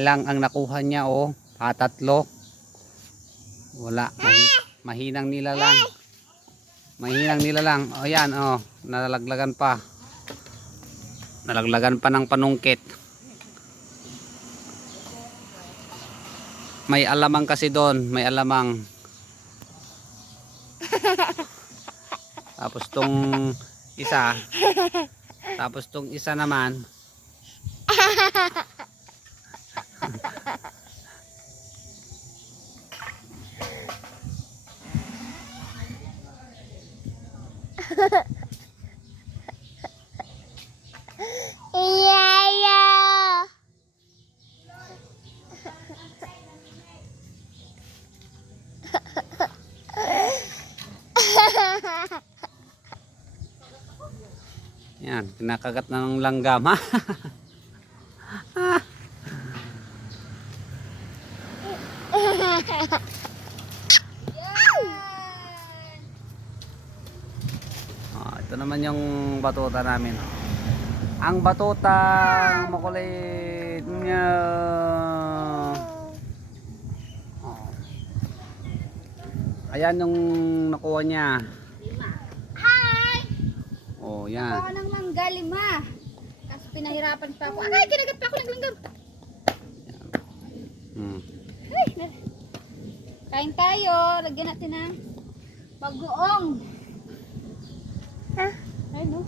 lang ang nakuha niya, oh. Patatlo. Wala. Mahinang nila lang. Mahinang nila lang. O yan, oh. Nalaglagan pa. Nalaglagan pa ng panungkit. May alamang kasi doon. May alamang. Tapos tong isa. Tapos tong isa naman. Yan, kinakagat na ng langgam, ha? Ito naman yung batuta namin. Ang batuta makulit niya. Ayan yung nakuha niya. Hi! Oh, yan. Ako ng mangga 5. Kasi pinahirapan pa ako. Ay, kinagat pa ako ng langgam. Ay, kain tayo. Lagyan natin ng bagoong. Ay, no?